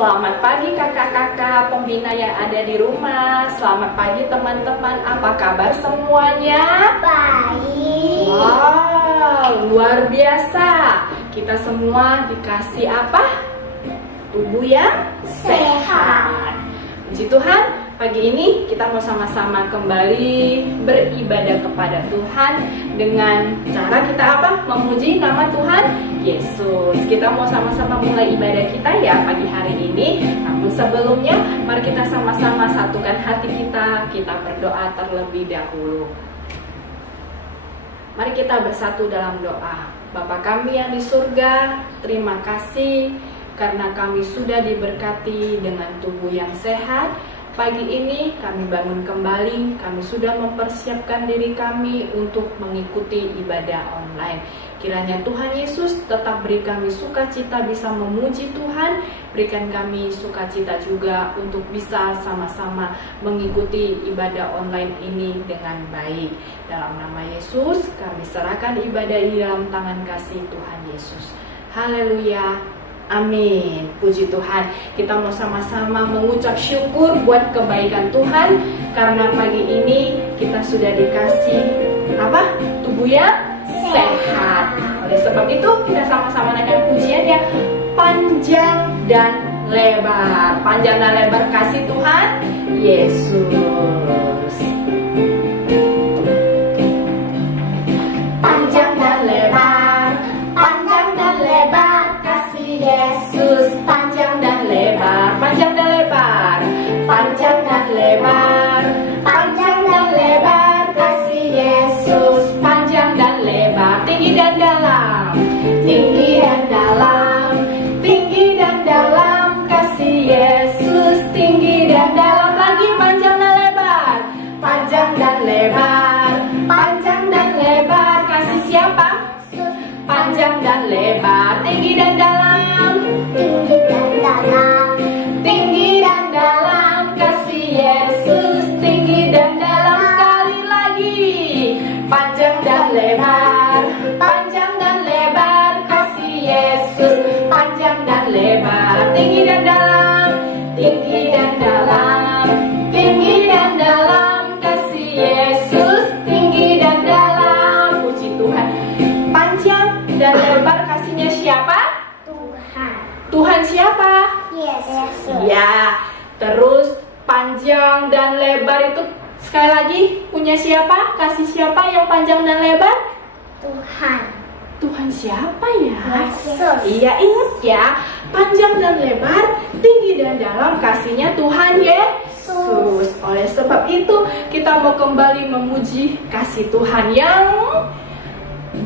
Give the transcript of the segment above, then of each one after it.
Selamat pagi kakak-kakak pembina yang ada di rumah. Selamat pagi teman-teman. Apa kabar semuanya? Baik. Wow, luar biasa. Kita semua dikasih apa? Tubuh yang sehat. Puji Tuhan, pagi ini kita mau sama-sama kembali beribadah kepada Tuhan dengan cara kita apa? Memuji nama Tuhan Yesus. Kita mau sama-sama mulai ibadah kita ya pagi hari ini. Namun sebelumnya, mari kita sama-sama satukan hati kita berdoa terlebih dahulu. Mari kita bersatu dalam doa. Bapa kami yang di surga, terima kasih karena kami sudah diberkati dengan tubuh yang sehat. Pagi ini kami bangun kembali, kami sudah mempersiapkan diri kami untuk mengikuti ibadah online. Kiranya Tuhan Yesus tetap beri kami sukacita bisa memuji Tuhan, berikan kami sukacita juga untuk bisa sama-sama mengikuti ibadah online ini dengan baik. Dalam nama Yesus, kami serahkan ibadah di dalam tangan kasih Tuhan Yesus. Haleluya. Amin. Puji Tuhan. Kita mau sama-sama mengucap syukur buat kebaikan Tuhan karena pagi ini kita sudah dikasih apa? Tubuh yang sehat. Oleh sebab itu kita sama-sama naikkan pujian ya. Panjang dan lebar. Panjang dan lebar kasih Tuhan Yesus. Panjang dan lebar. Panjang dan lebar. Yesus, panjang dan lebar, panjang dan lebar, panjang dan lebar, panjang dan lebar, kasih Yesus, panjang dan lebar, tinggi dan dalam, tinggi dan dalam, tinggi dan dalam, kasih Yesus, tinggi dan dalam lagi, panjang dan lebar, panjang dan lebar, panjang dan lebar, kasih siapa? Panjang dan lebar, tinggi dan dalam, Tinggi dan dalam, tinggi dan dalam, kasih Yesus, tinggi dan dalam sekali lagi. Panjang dan lebar, panjang dan lebar, kasih Yesus, panjang dan lebar, tinggi dan dalam, tinggi dan dalam, tinggi dan dalam, kasih Yesus, tinggi dan dalam. Puji Tuhan. Panjang dan lebar kasihnya siapa? Tuhan. Tuhan siapa? Yesus. Ya, terus panjang dan lebar itu sekali lagi punya siapa? Kasih siapa yang panjang dan lebar? Tuhan. Tuhan siapa ya? Yesus. Iya, ingat ya, panjang dan lebar, tinggi dan dalam kasihnya Tuhan Yesus. Oleh sebab itu kita mau kembali memuji kasih Tuhan yang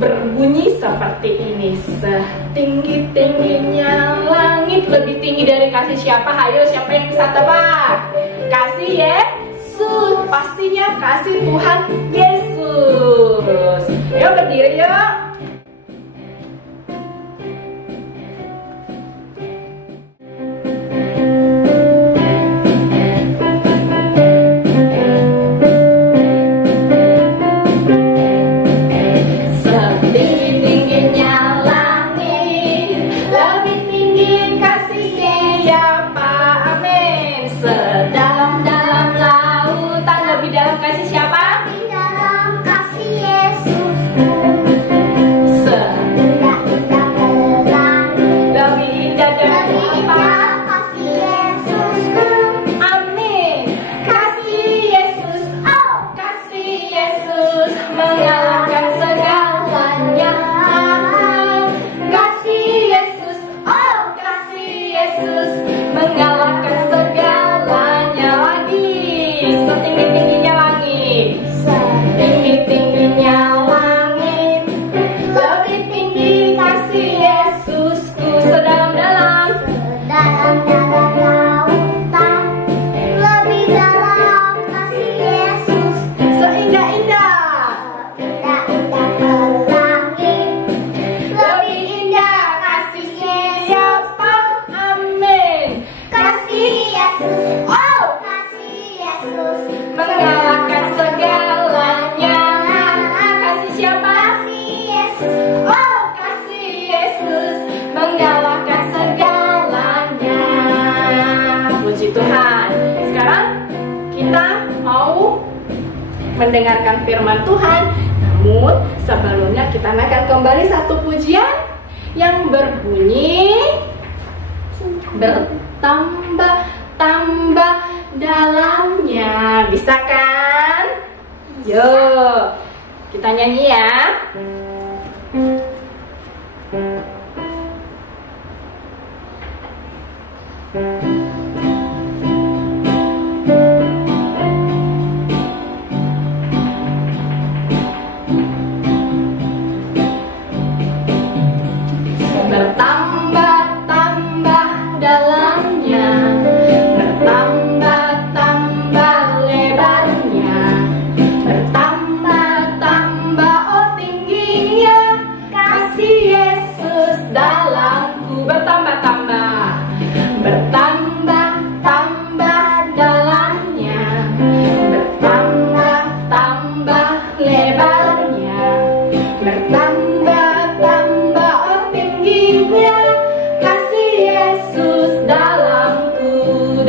berbunyi seperti ini. Setinggi-tingginya langit, lebih tinggi dari kasih siapa? Hayo, siapa yang bisa tebak? Kasih Yesus. Pastinya kasih Tuhan Yesus. Yuk berdiri yuk. Di dalam kasih Yesus. mendengarkan firman Tuhan. Namun sebelumnya kita naikkan kembali satu pujian yang berbunyi bertambah-tambah dalamnya. Bisa kan? Yuk, kita nyanyi ya. Bertambah-tambah dalamnya, bertambah-tambah lebarnya, bertambah-tambah oh tingginya kasih Yesus dalamku. Bertambah-tambah, bertambah-tambah dalamnya, bertambah-tambah lebarnya, bertambah-tambah oh tingginya kasih Yesus dalamku.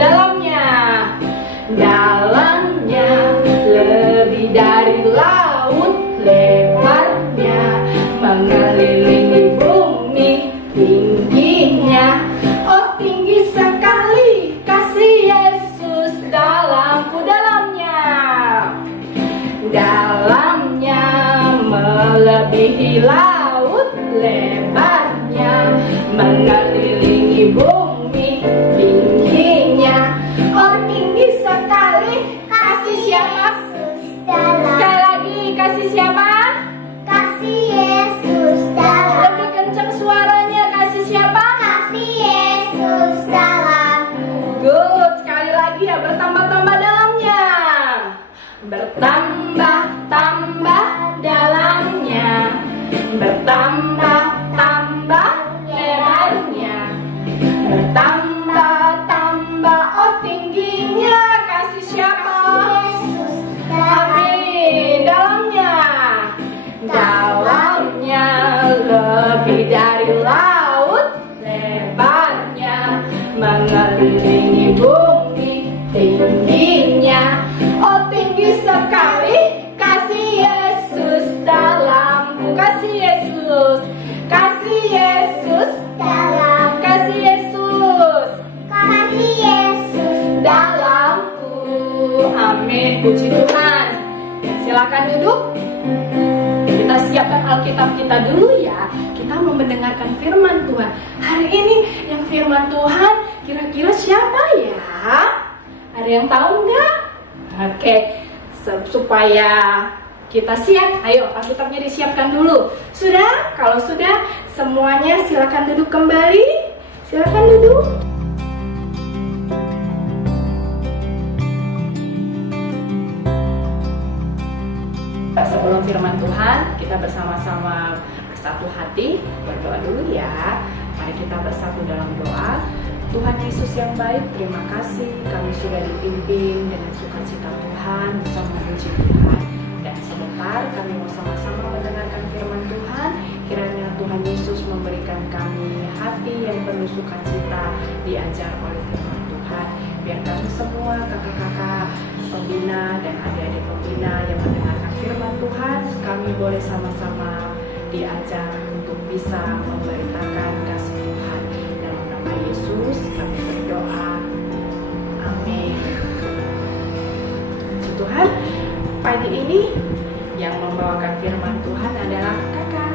Dalamnya lebih dari laut lebarnya, mengelilingi bumi tingginya. Oh tinggi sekali kasih Yesus dalamku. Dalamnya melebihi laut lebarnya, mengelilingi bumi tingginya. Oh tinggi sekali kasih siapa? Sekali lagi, kasih siapa? Kasih Yesus dalam. Lebih kencang suaranya, kasih siapa? Kasih Yesus dalamku. Good, sekali lagi ya, bertambah-tambah dalamnya. Bertambah-tambah dalamnya, bertambah-tambah lebarnya, bertambah-tambah oh tingginya kasih siapa? Amin. Dalamnya lebih dari laut lebarnya, mengelilingi bumi tingginya. Oh tinggi sekali kasih Yesus dalamku. Kasih Yesus, kasih Yesus Dalam. kasih Yesus Kasih Yesus dalamku. Amin, puji Tuhan. Silakan duduk. Kita siapkan Alkitab kita dulu ya. Kita mau mendengarkan firman Tuhan. Hari ini yang firman Tuhan kira-kira siapa ya? Ada yang tahu nggak? Oke, supaya kita siap, ayo Alkitabnya disiapkan dulu. Sudah? Kalau sudah, semuanya silakan duduk kembali. Silakan duduk. Sebelum firman Tuhan, kita bersama-sama bersatu hati berdoa dulu ya. Mari kita bersatu dalam doa. Tuhan Yesus yang baik, terima kasih kami sudah dipimpin dengan sukacita Tuhan, bisa memuji Tuhan. Dan sebentar kami mau sama-sama mendengarkan firman Tuhan. Kiranya Tuhan Yesus memberikan kami hati yang penuh sukacita, diajar oleh firman Tuhan. Biar kami semua kakak-kakak pembina dan adik-adik pembina yang mendengarkan firman Tuhan, kami boleh sama-sama diajar untuk bisa memberitakan kasih Tuhan. Dalam nama Yesus kami berdoa. Amin. Tuhan, pagi ini yang membawakan firman Tuhan adalah kakak.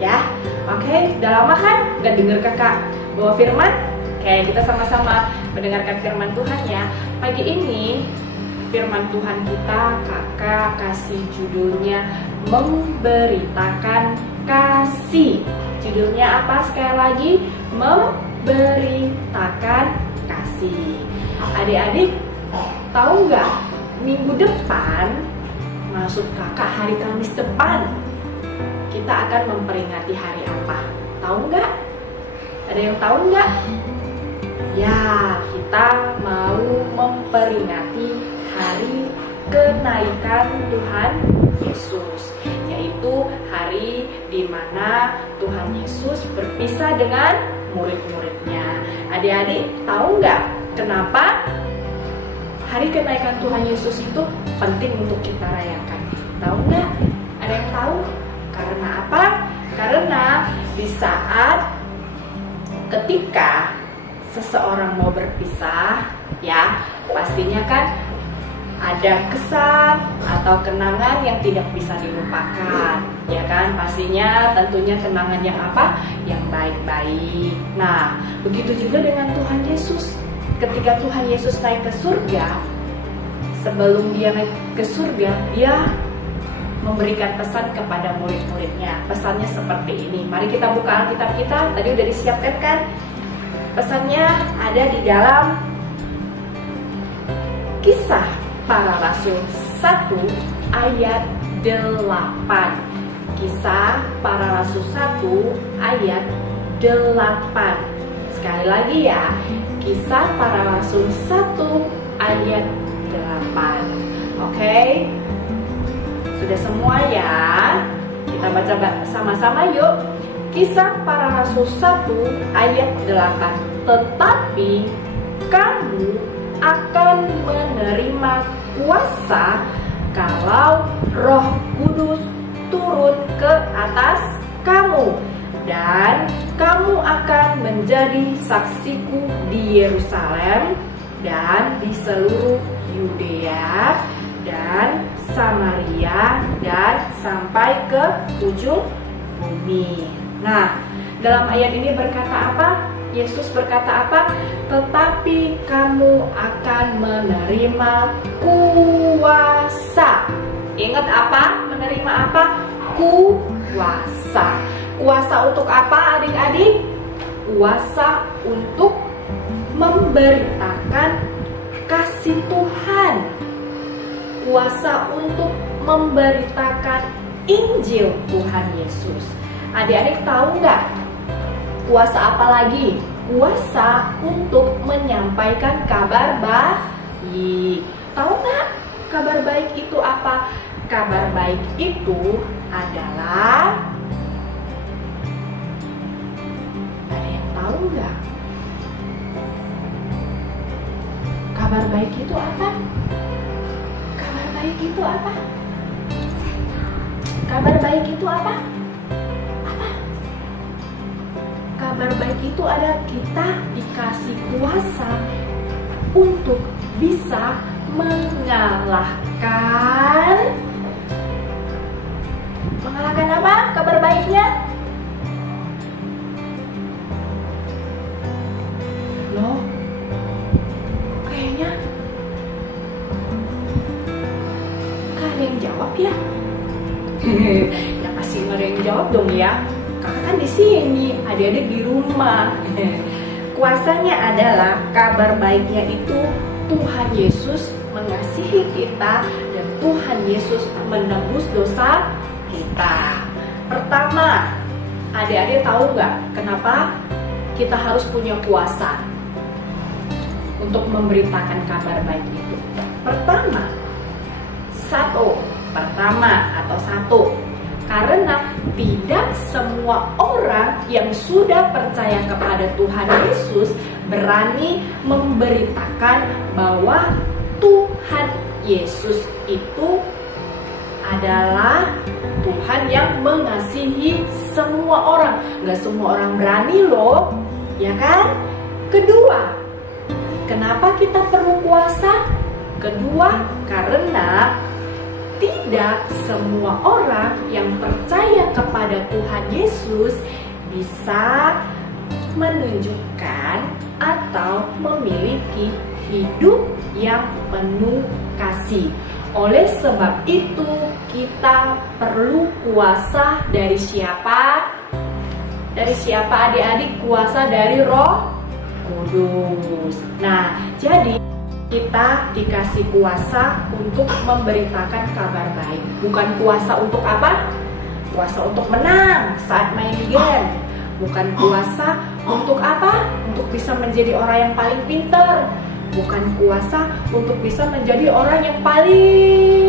Ya, oke, udah lama kan gak denger kakak bawa firman? Oke, kita sama-sama mendengarkan firman Tuhan ya. Pagi ini firman Tuhan kita kakak kasih judulnya memberitakan kasih. Judulnya apa sekali lagi? Memberitakan kasih. Adik-adik tahu nggak minggu depan, maksud kakak hari Kamis depan, kita akan memperingati hari apa? Tahu nggak? Ada yang tahu nggak? Ya, kita mau memperingati hari kenaikan Tuhan Yesus, yaitu hari di mana Tuhan Yesus berpisah dengan murid-muridnya. Adik-adik tahu nggak kenapa hari kenaikan Tuhan Yesus itu penting untuk kita rayakan. Tahu nggak? Ada yang tahu? Karena apa? Karena di saat ketika seseorang mau berpisah, ya pastinya kan ada kesan atau kenangan yang tidak bisa dilupakan, ya kan? Pastinya tentunya kenangan yang apa? Yang baik-baik. Nah, begitu juga dengan Tuhan Yesus. Ketika Tuhan Yesus naik ke surga, sebelum dia naik ke surga, dia memberikan pesan kepada murid-muridnya. Pesannya seperti ini. Mari kita buka Alkitab kita. Tadi udah disiapkan kan? Pesannya ada di dalam Kisah Para Rasul 1 ayat 8. Kisah Para Rasul 1 ayat 8. Sekali lagi ya, Kisah Para Rasul 1 ayat 8. Oke? Sudah semua ya? Kita baca sama-sama yuk. Kisah Para Rasul 1 ayat 8. Tetapi kamu akan menerima kuasa kalau Roh Kudus turun ke atas kamu, dan kamu akan menjadi saksiku di Yerusalem dan di seluruh Yudea dan Samaria dan sampai ke ujung bumi. Nah, dalam ayat ini berkata apa? Yesus berkata apa? Tetapi kamu akan menerima kuasa. Ingat apa? Menerima apa? Kuasa. Kuasa untuk apa adik-adik? Kuasa untuk memberitakan kasih Tuhan. Kuasa untuk memberitakan Injil Tuhan Yesus. Adik-adik tahu nggak? Kuasa apa lagi? Kuasa untuk menyampaikan kabar baik. Tahu nggak kabar baik itu apa? Kabar baik itu adalah, ada yang tahu nggak? Kabar baik itu apa? Kabar baik itu apa? Kabar baik itu apa? Kabar baik itu adalah kita dikasih kuasa untuk bisa mengalahkan apa? Kabar baiknya? Loh, kayaknya gak ada yang jawab ya? Ya pasti gak ada yang jawab dong ya. Kakak kan di sini, adik-adik di rumah. Kuasanya adalah, kabar baiknya itu Tuhan Yesus mengasihi kita dan Tuhan Yesus menebus dosa kita. Pertama, adik-adik tahu nggak kenapa kita harus punya kuasa untuk memberitakan kabar baik itu? Pertama, karena tidak semua orang yang sudah percaya kepada Tuhan Yesus berani memberitakan bahwa Tuhan Yesus itu adalah Tuhan yang mengasihi semua orang. Gak semua orang berani loh, ya kan? Kedua, kenapa kita perlu kuasa? Kedua, karena tidak semua orang yang percaya kepada Tuhan Yesus bisa menunjukkan atau memiliki hidup yang penuh kasih. Oleh sebab itu, kita perlu kuasa dari siapa? Dari siapa adik-adik? Kuasa dari Roh Kudus. Nah, jadi kita dikasih kuasa untuk memberitakan kabar baik. Bukan kuasa untuk apa? Kuasa untuk menang saat main game. Bukan kuasa untuk apa? Untuk bisa menjadi orang yang paling pintar. Bukan kuasa untuk bisa menjadi orang yang paling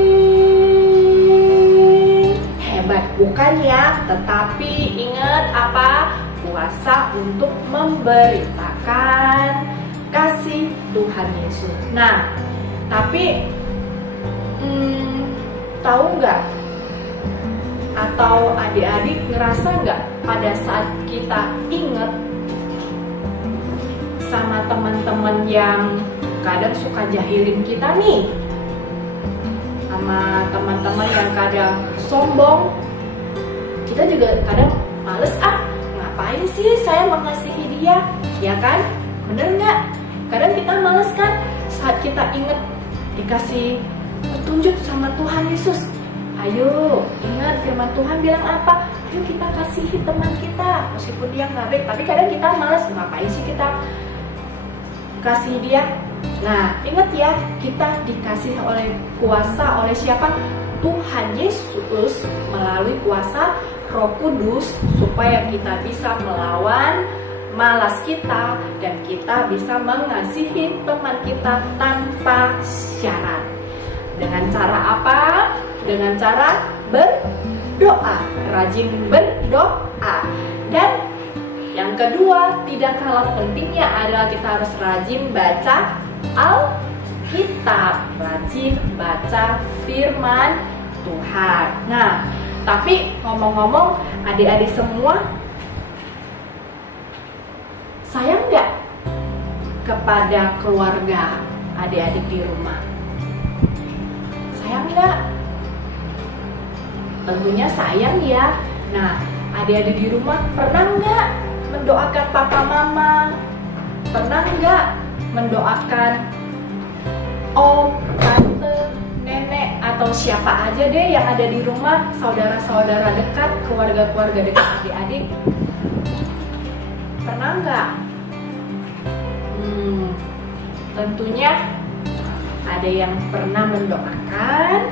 hebat. Bukan ya. Tetapi ingat apa? Kuasa untuk memberitakan kasih Tuhan Yesus. Nah, Tapi tahu nggak? Atau adik-adik ngerasa nggak pada saat kita ingat sama teman-teman yang kadang suka jahilin kita nih, sama teman-teman yang kadang sombong, kita juga kadang males, ngapain sih saya mengasihi dia, ya kan? Bener nggak? Kadang kita males kan saat kita ingat dikasih petunjuk sama Tuhan Yesus. Ayo, ingat firman Tuhan bilang apa? Ayo kita kasihi teman kita, meskipun dia nggak baik. Tapi kadang kita males, ngapain sih kita kasih dia? Nah, ingat ya, kita dikasih oleh kuasa, oleh siapa? Tuhan Yesus melalui kuasa Roh Kudus, supaya kita bisa melawan malas kita dan kita bisa mengasihi teman kita tanpa syarat. Dengan cara apa? Dengan cara berdoa, rajin berdoa. Dan yang kedua, tidak kalah pentingnya adalah kita harus rajin baca Alkitab, rajin baca firman Tuhan. Nah, tapi ngomong-ngomong, adik-adik semua, sayang nggak kepada keluarga adik-adik di rumah? Sayang nggak? Tentunya sayang ya. Nah, adik-adik di rumah pernah nggak mendoakan papa mama? Pernah nggak mendoakan om, tante, nenek, atau siapa aja deh yang ada di rumah, saudara-saudara dekat, keluarga-keluarga dekat adik-adik? Pernah nggak? Tentunya ada yang pernah mendoakan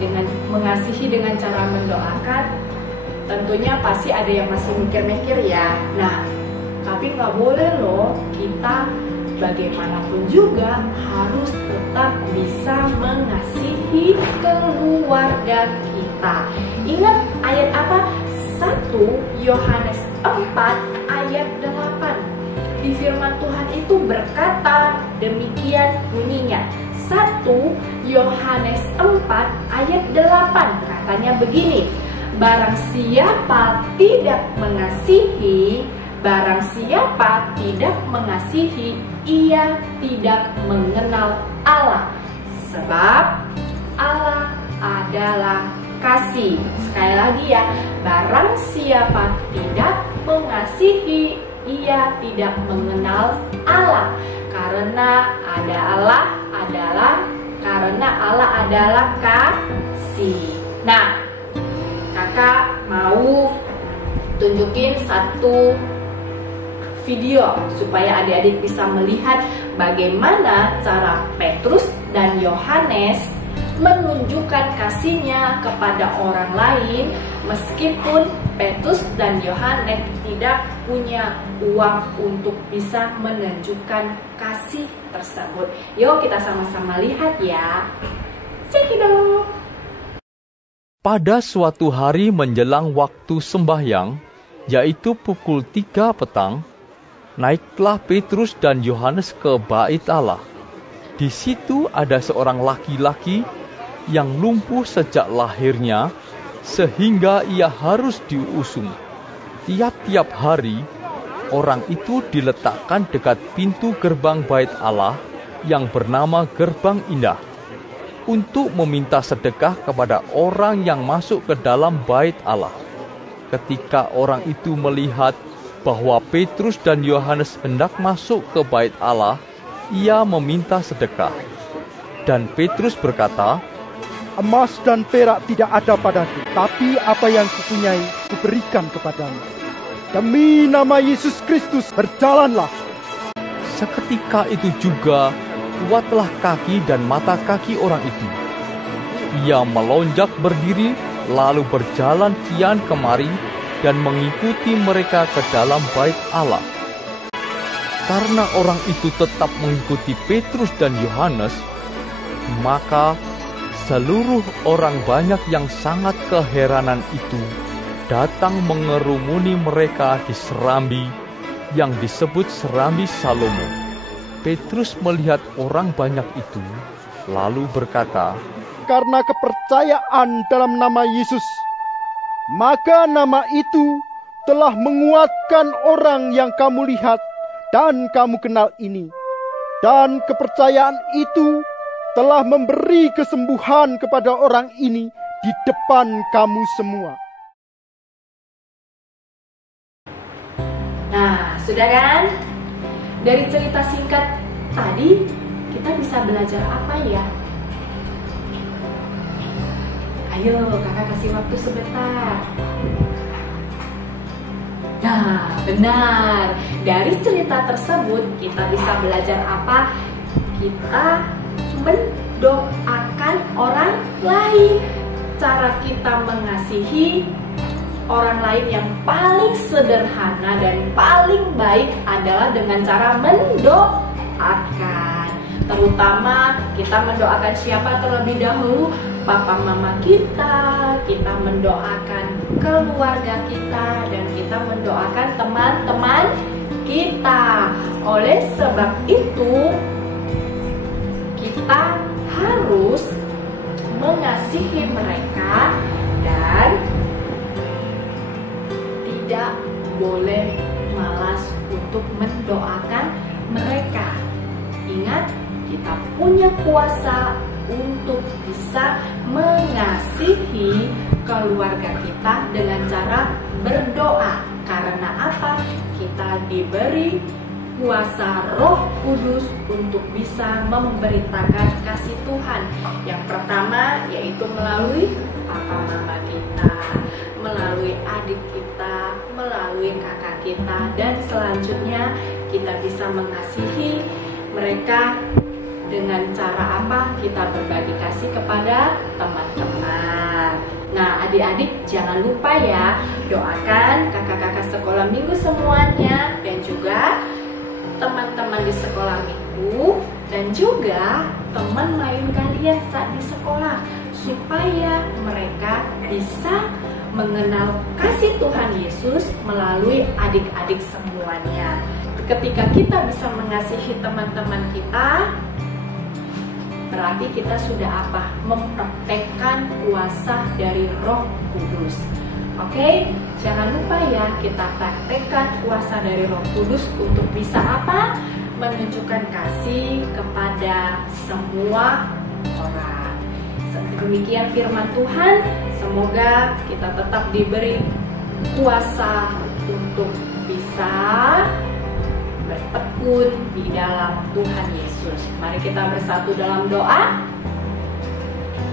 dengan mengasihi dengan cara mendoakan. Tentunya pasti ada yang masih mikir-mikir ya. Nah, tapi nggak boleh loh, kita bagaimanapun juga harus tetap bisa mengasihi keluarga kita. Ingat ayat apa? 1 Yohanes 4 ayat 8. Di firman Tuhan itu berkata demikian bunyinya. 1 Yohanes 4 ayat 8 katanya begini. Barang siapa tidak mengasihi, ia tidak mengenal Allah. Sebab Allah adalah kasih. Sekali lagi ya, barang siapa tidak mengasihi, ia tidak mengenal Allah. Karena Allah adalah kasih. Nah, kakak mau tunjukin satu video supaya adik-adik bisa melihat bagaimana cara Petrus dan Yohanes menunjukkan kasihnya kepada orang lain meskipun Petrus dan Yohanes tidak punya uang untuk bisa menunjukkan kasih tersebut. Yuk kita sama-sama lihat ya. Cekidot. Pada suatu hari menjelang waktu sembahyang, yaitu pukul 3 petang, naiklah Petrus dan Yohanes ke bait Allah. Di situ ada seorang laki-laki yang lumpuh sejak lahirnya, sehingga ia harus diusung. Tiap-tiap hari, orang itu diletakkan dekat pintu gerbang bait Allah yang bernama Gerbang Indah, untuk meminta sedekah kepada orang yang masuk ke dalam bait Allah. Ketika orang itu melihat bahwa Petrus dan Yohanes hendak masuk ke bait Allah, ia meminta sedekah. Dan Petrus berkata, "Emas dan perak tidak ada padaku, tapi apa yang kupunyai kuberikan kepadamu. Demi nama Yesus Kristus, berjalanlah." Seketika itu juga kuatlah kaki dan mata kaki orang itu. Ia melonjak berdiri, lalu berjalan kian kemari dan mengikuti mereka ke dalam bait Allah. Karena orang itu tetap mengikuti Petrus dan Yohanes, maka seluruh orang banyak yang sangat keheranan itu datang mengerumuni mereka di serambi yang disebut Serambi Salomo. Petrus melihat orang banyak itu, lalu berkata, Karena kepercayaan dalam nama Yesus, maka nama itu telah menguatkan orang yang kamu lihat dan kamu kenal ini. Dan kepercayaan itu telah memberi kesembuhan kepada orang ini di depan kamu semua. Nah, sudah kan? Dari cerita singkat tadi, kita bisa belajar apa ya? Ayo, kakak kasih waktu sebentar. Nah, benar. Dari cerita tersebut, kita bisa belajar apa? Kita mendoakan orang lain. Cara kita mengasihi orang lain yang paling sederhana dan paling baik adalah dengan cara mendoakan. Terutama kita mendoakan siapa terlebih dahulu? Papa mama kita mendoakan keluarga kita, dan kita mendoakan teman-teman kita. Oleh sebab itu, kita harus mengasihi mereka dan tidak boleh malas untuk mendoakan mereka. Ingat, kita punya kuasa untuk bisa mengasihi keluarga kita dengan cara berdoa. Karena apa? Kita diberi kuasa Roh Kudus untuk bisa memberitakan kasih Tuhan. Yang pertama yaitu melalui papa mama kita, melalui adik kita, melalui kakak kita, dan selanjutnya kita bisa mengasihi mereka dengan cara apa? Kita berbagi kasih kepada teman-teman. Nah, adik-adik jangan lupa ya, doakan kakak-kakak sekolah minggu semuanya, dan juga teman-teman di sekolah minggu, dan juga teman main kalian saat di sekolah, supaya mereka bisa mengenal kasih Tuhan Yesus melalui adik-adik semuanya. Ketika kita bisa mengasihi teman-teman kita, berarti kita sudah apa? Mempraktekkan kuasa dari Roh Kudus. Oke, jangan lupa ya, kita praktekkan kuasa dari Roh Kudus untuk bisa apa? Menunjukkan kasih kepada semua orang. Demikian firman Tuhan. Semoga kita tetap diberi kuasa untuk bisa bertekun di dalam Tuhan Yesus. Mari kita bersatu dalam doa.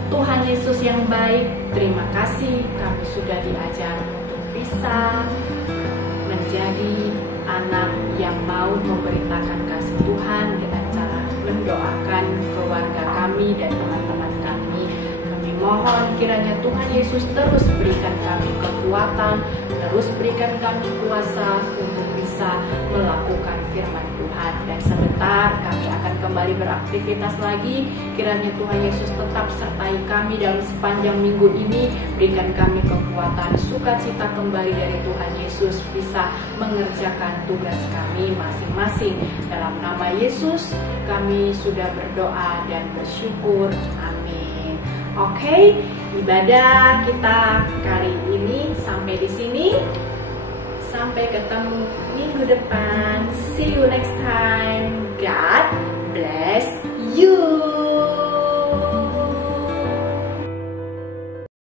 Tuhan Yesus yang baik, terima kasih kami sudah diajar untuk bisa menjadi anak yang mau memberitakan kasih Tuhan dengan cara mendoakan keluarga kami dan teman-teman kami. Kami mohon kiranya Tuhan Yesus terus berikan kami kekuatan, terus berikan kami kuasa untuk bisa melakukan firman Tuhan. Dan sebentar kami akan kembali beraktivitas lagi. Kiranya Tuhan Yesus tetap sertai kami dalam sepanjang minggu ini. Berikan kami kekuatan, sukacita kembali dari Tuhan Yesus, bisa mengerjakan tugas kami masing-masing. Dalam nama Yesus kami sudah berdoa dan bersyukur. Amin. Oke, ibadah kita kali ini sampai di sini. Sampai ketemu minggu depan. See you next time. God bless.